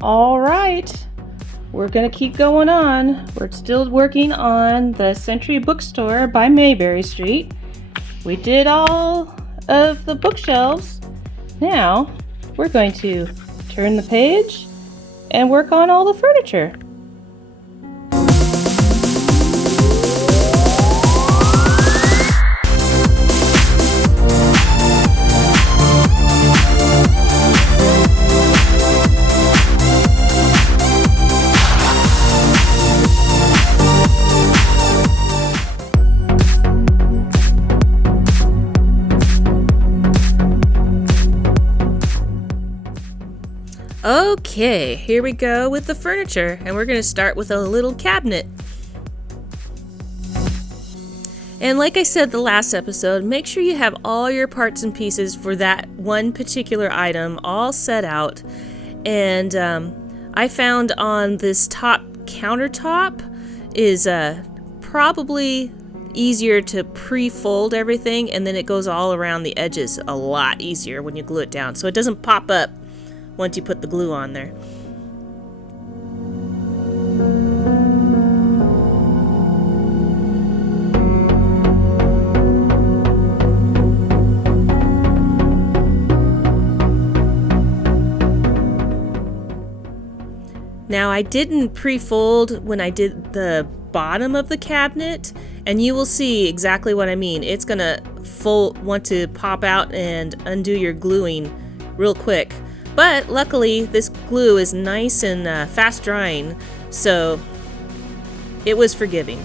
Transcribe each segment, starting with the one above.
All right, we're gonna keep going on. We're still working on the Century Bookstore by Mayberry Street. We did all of the bookshelves. Now we're going to turn the page and work on all the furniture. Okay, here we go with the furniture, and we're going to start with a little cabinet. And like I said the last episode, make sure you have all your parts and pieces for that one particular item all set out. And I found on this top countertop is probably easier to pre-fold everything, and then it goes all around the edges a lot easier when you glue it down, so it doesn't pop up once you put the glue on there. Now I didn't pre-fold when I did the bottom of the cabinet, and you will see exactly what I mean. It's gonna want to pop out and undo your gluing real quick. But luckily, this glue is nice and fast drying, so it was forgiving.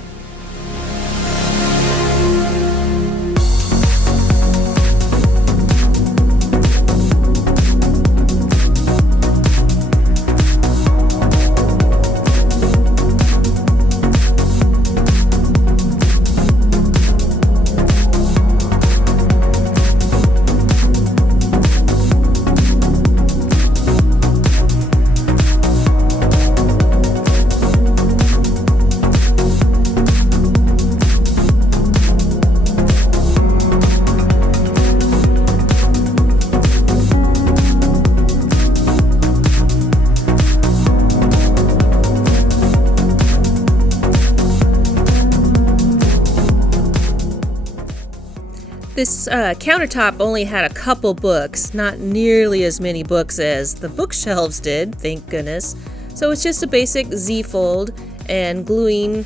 This countertop only had a couple books, not nearly as many books as the bookshelves did, thank goodness. So it's just a basic Z-fold and gluing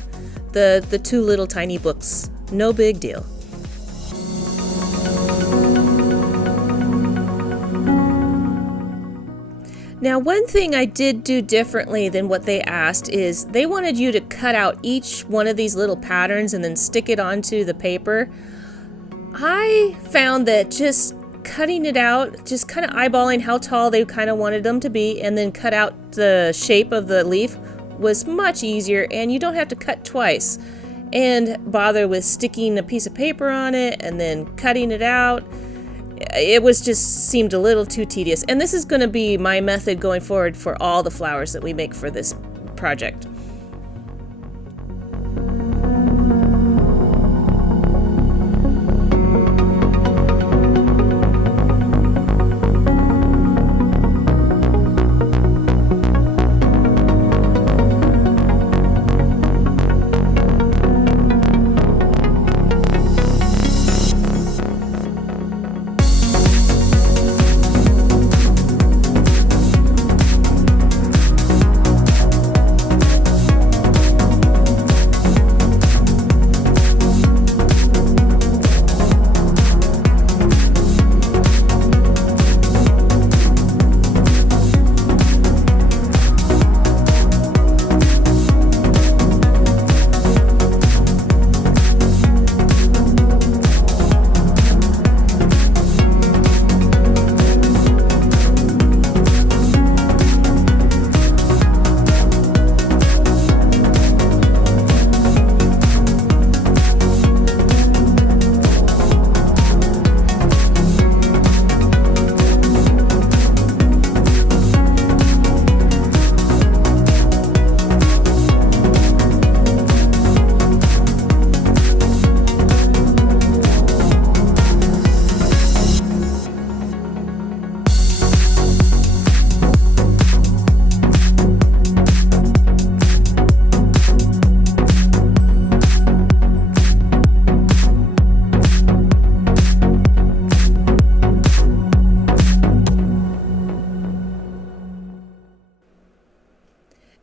the two little tiny books. No big deal. Now, one thing I did do differently than what they asked is they wanted you to cut out each one of these little patterns and then stick it onto the paper. I found that just cutting it out, just kind of eyeballing how tall they kind of wanted them to be, and then cut out the shape of the leaf was much easier, and you don't have to cut twice and bother with sticking a piece of paper on it and then cutting it out. It was just seemed a little too tedious, and this is going to be my method going forward for all the flowers that we make for this project.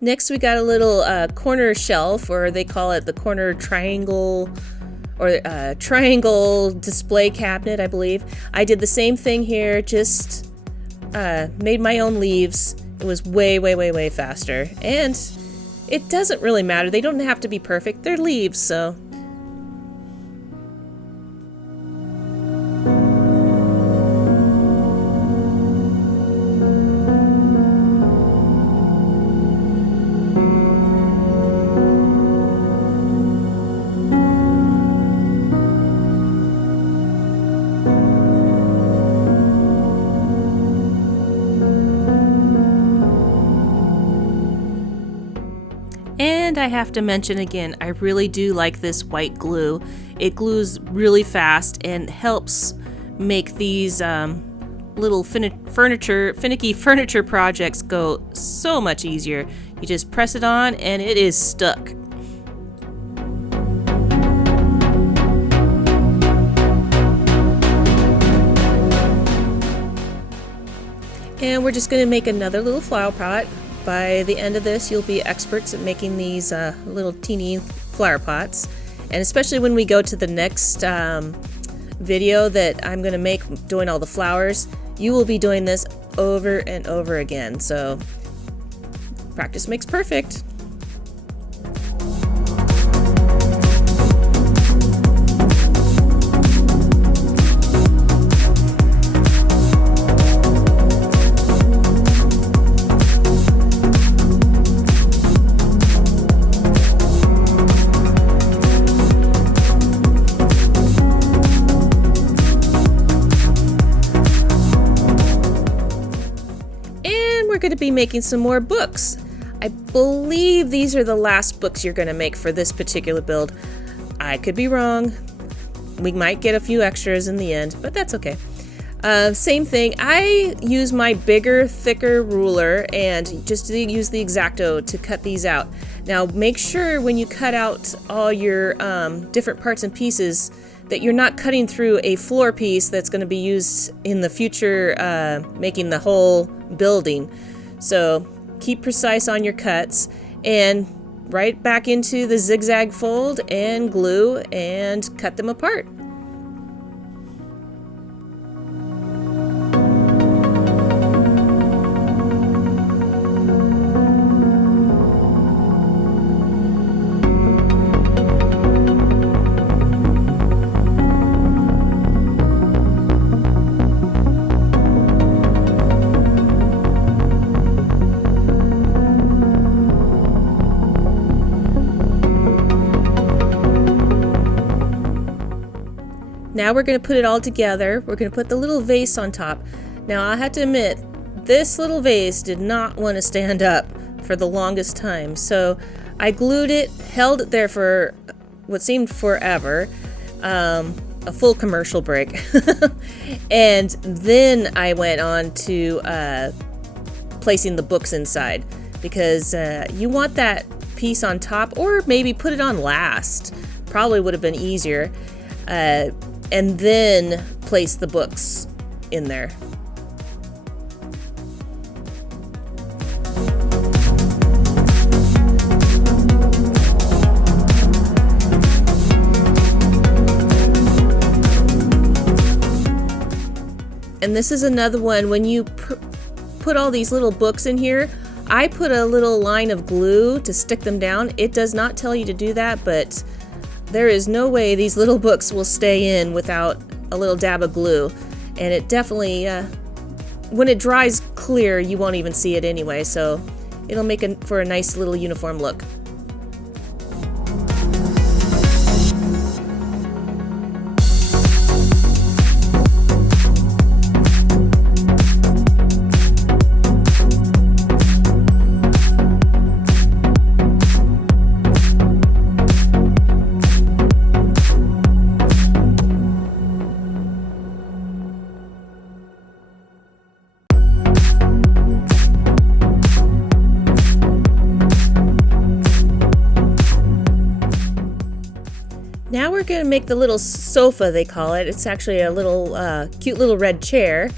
Next we got a little corner shelf, or they call it the corner triangle, or triangle display cabinet, I believe. I did the same thing here, just made my own leaves. It was way faster, and it doesn't really matter. They don't have to be perfect. They're leaves, so. And I have to mention again, I really do like this white glue. It glues really fast and helps make these little finicky furniture projects go so much easier. You just press it on and it is stuck. And we're just going to make another little flower pot. By the end of this, you'll be experts at making these little teeny flower pots. And especially when we go to the next video that I'm going to make doing all the flowers, you will be doing this over and over again. So practice makes perfect. We're going to be making some more books. I believe these are the last books you're going to make for this particular build. I could be wrong. We might get a few extras in the end, but that's okay. Same thing. I use my bigger, thicker ruler and just use the X-Acto to cut these out. Now make sure when you cut out all your different parts and pieces that you're not cutting through a floor piece that's going to be used in the future making the whole building. So keep precise on your cuts and right back into the zigzag fold and glue and cut them apart. Now we're going to put it all together. We're going to put the little vase on top. Now I have to admit, this little vase did not want to stand up for the longest time. So I glued it, held it there for what seemed forever, a full commercial break. And then I went on to placing the books inside, because you want that piece on top, or maybe put it on last. Probably would have been easier. And then place the books in there. And this is another one, when you put all these little books in here, I put a little line of glue to stick them down. It does not tell you to do that, but there is no way these little books will stay in without a little dab of glue. And it definitely, when it dries clear, you won't even see it anyway, so it'll make for a nice little uniform look. Now we're going to make the little sofa, they call it. It's actually a little cute little red chair.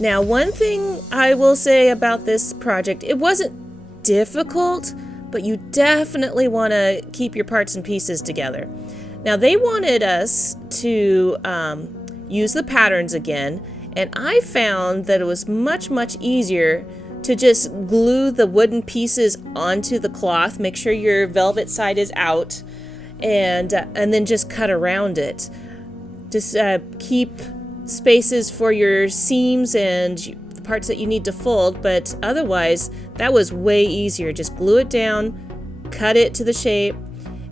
Now, one thing I will say about this project, it wasn't difficult, but you definitely want to keep your parts and pieces together. Now they wanted us to use the patterns again, and I found that it was much easier to just glue the wooden pieces onto the cloth. Make sure your velvet side is out, and then just cut around it. Just keep spaces for your seams and the parts that you need to fold, but otherwise that was way easier. Just glue it down, cut it to the shape,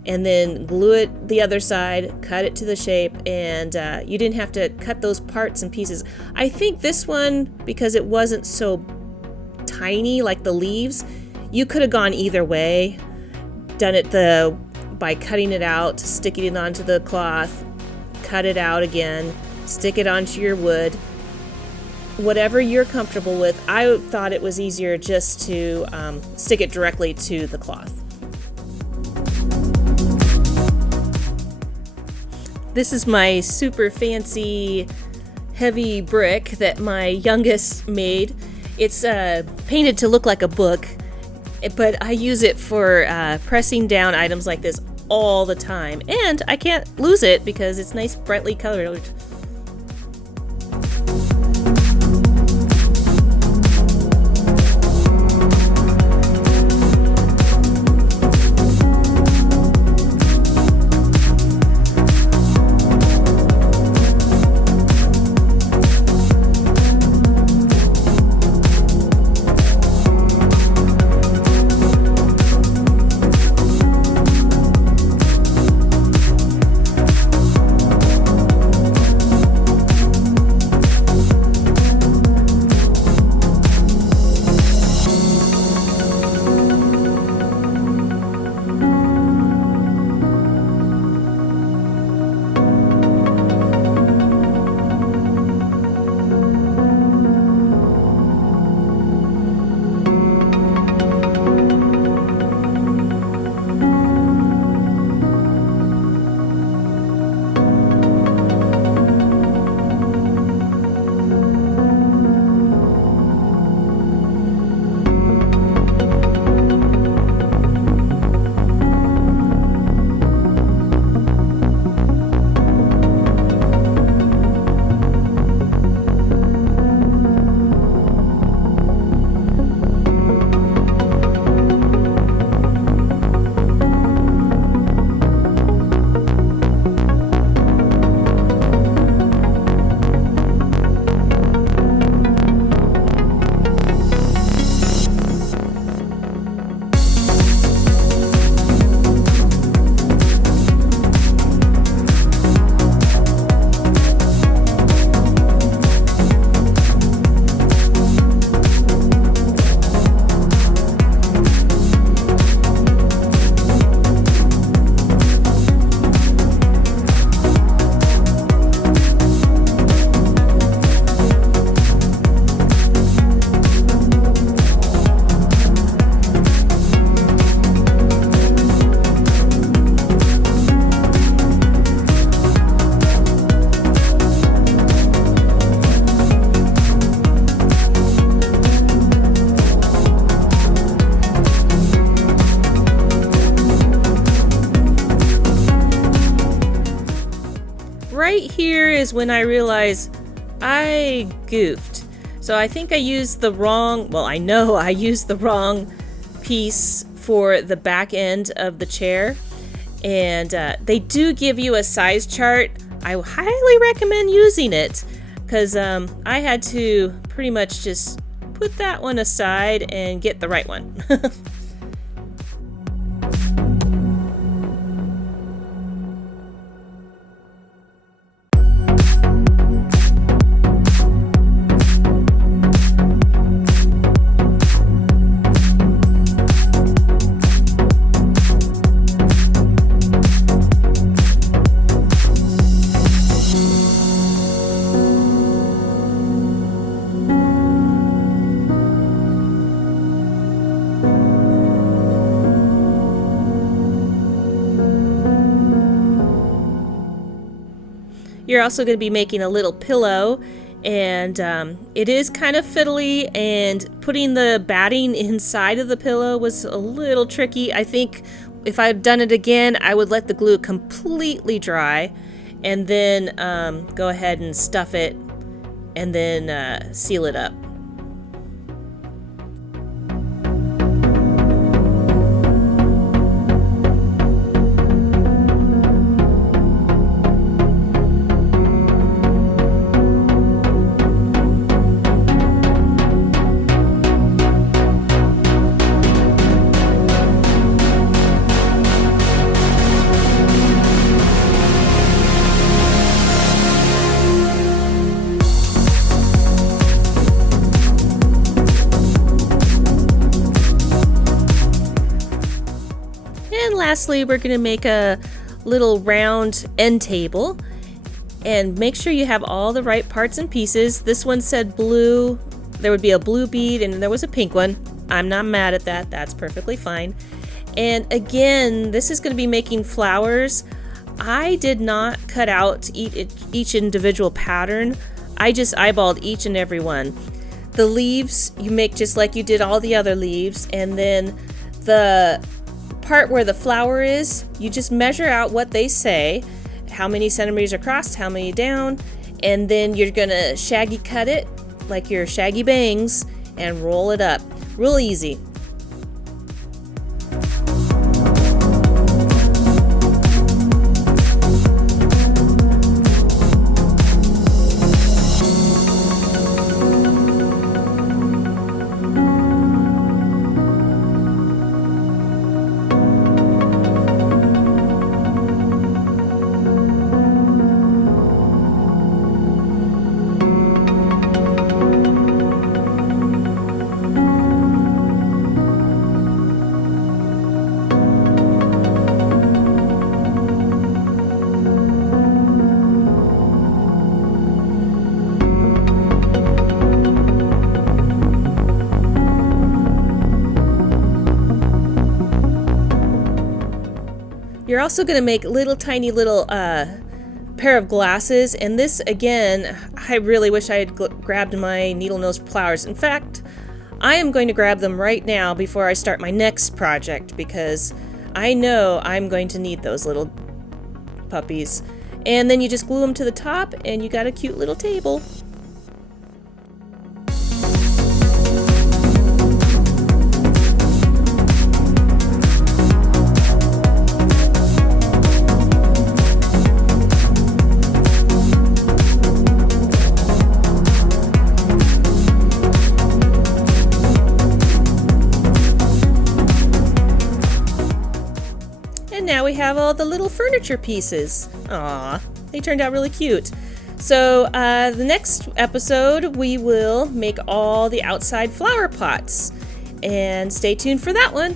and then glue it the other side, cut it to the shape, and you didn't have to cut those parts and pieces. I think this one, because it wasn't so tiny like the leaves, you could have gone either way. Done it by cutting it out, sticking it onto the cloth, cut it out again, stick it onto your wood. Whatever you're comfortable with. I thought it was easier just to stick it directly to the cloth. This is my super fancy heavy brick that my youngest made. It's painted to look like a book, but I use it for pressing down items like this all the time, and I can't lose it because it's nice brightly colored. Right here is when I realized I goofed. So I think I used the wrong, well, I know I used the wrong piece for the back end of the chair. And they do give you a size chart. I highly recommend using it because I had to pretty much just put that one aside and get the right one. You're also going to be making a little pillow, And it is kind of fiddly, and putting the batting inside of the pillow was a little tricky. I think if I'd done it again, I would let the glue completely dry and then go ahead and stuff it and then seal it up. And lastly, we're going to make a little round end table, and make sure you have all the right parts and pieces. This one said blue. There would be a blue bead and there was a pink one. I'm not mad at that. That's perfectly fine. And again, this is going to be making flowers. I did not cut out each individual pattern. I just eyeballed each and every one. The leaves, you make just like you did all the other leaves, and then the part where the flower is, you just measure out what they say, how many centimeters across, how many down, and then you're gonna shaggy cut it like your shaggy bangs and roll it up. Real easy. You're also going to make little tiny little pair of glasses, and this again, I really wish I had grabbed my needle nose pliers. In fact, I am going to grab them right now before I start my next project, because I know I'm going to need those little puppies. And then you just glue them to the top and you got a cute little table. And now we have all the little furniture pieces. Aw, they turned out really cute. So the next episode, we will make all the outside flower pots. And stay tuned for that one.